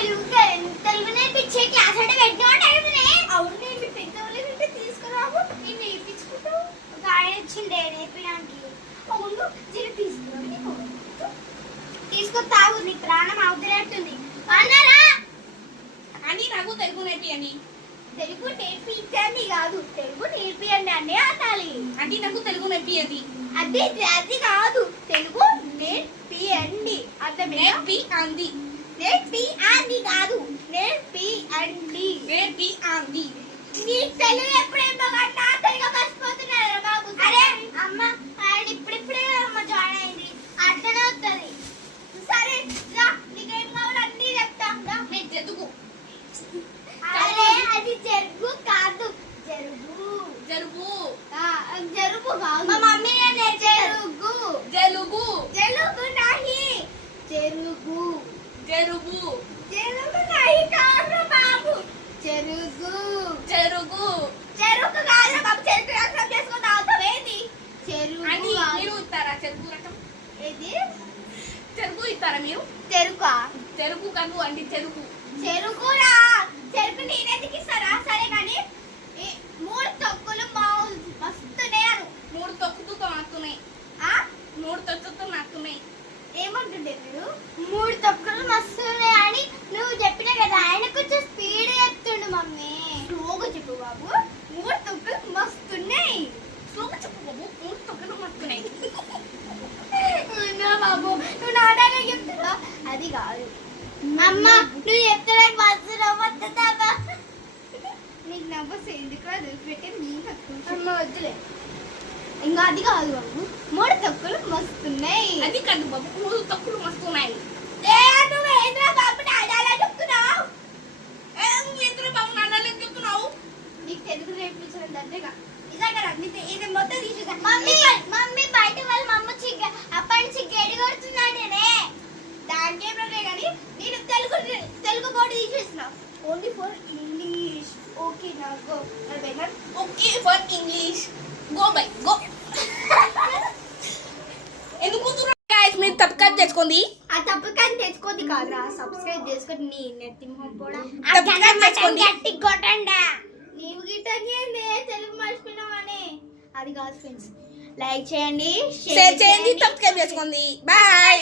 తెలుగు నేర్పించే క్లాస్ అంటే పెట్టిన అవును నేను పెద్దవాళ్ళ తీసుకురావు నేను నేర్పించుకుంటూ ఒక ఆయన వచ్చిండే నేర్పించడానికి అవును తీసుకొస్తావు నీ ప్రాణం అవుతున్నట్టుంది అన్నారా అని నాకు తెలుగు నేర్పియండి. తెలుగు నేర్పించండి కాదు తెలుగు నేర్పియండి అనే అనాలి. అంటే నాకు తెలుగు నేర్పియండి. అది అది కాదు తెలుగు నేర్పియండి నేర్పియండి. నేర్పియండి కాదు నేర్పియండి. నేర్పియండి. నీ తెలుగు ఎప్పుడేమో కట్టా తెలుగు మర్చిపోతున్నారా బాబు? అరే అమ్మ ఆయన ఇప్పుడిప్పుడే అమ్మ జాయిన్ అయింది అట్లనే వస్తుంది. సరే రా నీకేం కావాలి అన్నీ చెప్తా. నేను జరుగు. అరే అది జరుగు కాదు జరుగు జరుగు. జరుగు కాదు మా మమ్మీ జరుగు జలుగు. జరుగు నాహి జరుగు జరుగు. జరుగు నాహి కాదు బాబు జరుగు జరుగు. చెరుకు కాదు బాబు చెరుకు రసం చేసుకొని తాగుతావేంది? చెరుకు అని మీరు ఇస్తారా చెరుకు రకం? ఏది చెరుకు ఇస్తారా మీరు? చెరుకా చెరుకు కాదు అంటే చెరుకు. చెరుకురా చెరుకు నేనెందుకు ఇస్తారా? సరే కానీ 3 తొక్కులు మస్తున్నాయి. 3 తొక్కుతో నాకున్నాయి. 3 తొక్కుతో నాకున్నాయి. ఏమంటుండే మీరు? 3 తొక్కులు మస్తున్నాయి అని నువ్వు చెప్పినా కదా. ఆయన కొంచెం స్పీడ్ చెప్తుండు మమ్మీ. స్లోగా చెప్పు బాబు. 3 తొక్కులు మస్తున్నాయి. స్లోగా చెప్పు బాబు. 3 తొక్కులు మస్తున్నాయి. బాబు నువ్వు నాడాలే చెప్తున్నా అది కాదు. అమ్మ నువ్వు చెప్తున్నా బస్సు నవ్వుతుందా? నీకు నవ్వొస్తే ఎందుకు వదిలిపెట్టే నేను కట్టుకుంటా. అమ్మ వద్దులే ఇంకా అది కాదు బాబు. 3 తొక్కులు మస్తున్నాయి. అది కాదు బాబు 3 తొక్కులు మస్తున్నాయి. నువ్వేంద్రా బాబు నాడాలే చెప్తున్నావు? ఏంద్రా బాబు నాన్నలే చెప్తున్నావు? నీకు తెలుగు నేర్పించడం దగ్గరగా ఇది మొత్తం తీసేసా. మమ్మీ బయట వాళ్ళ మమ్మ అప్పటి నుంచి గడి కొడుతున్నాడేనే దానికేం కానీ నేను తెలుగు బోర్డు తీసేసిన. Only for English. ఓకే నా go okay for English. Go bye go. ఎందుకు గైస్ మీరు సబ్స్క్రైబ్ చేసుకోండి. ఆ తప్పకని తెచ్చుకోండి కాదురా సబ్స్క్రైబ్ చేసుకొని నీ నెత్తి మొహం కూడా సబ్స్క్రైబ్ చేసుకోండి. గట్టి కొట్టండా. నీవు గిట్టండి తెలుగు మర్చిపోయినావని అది కాదు ఫ్రెండ్స్. లైక్ చేయండి షేర్ చేయండి సబ్స్క్రైబ్ చేసుకోండి. బాయ్.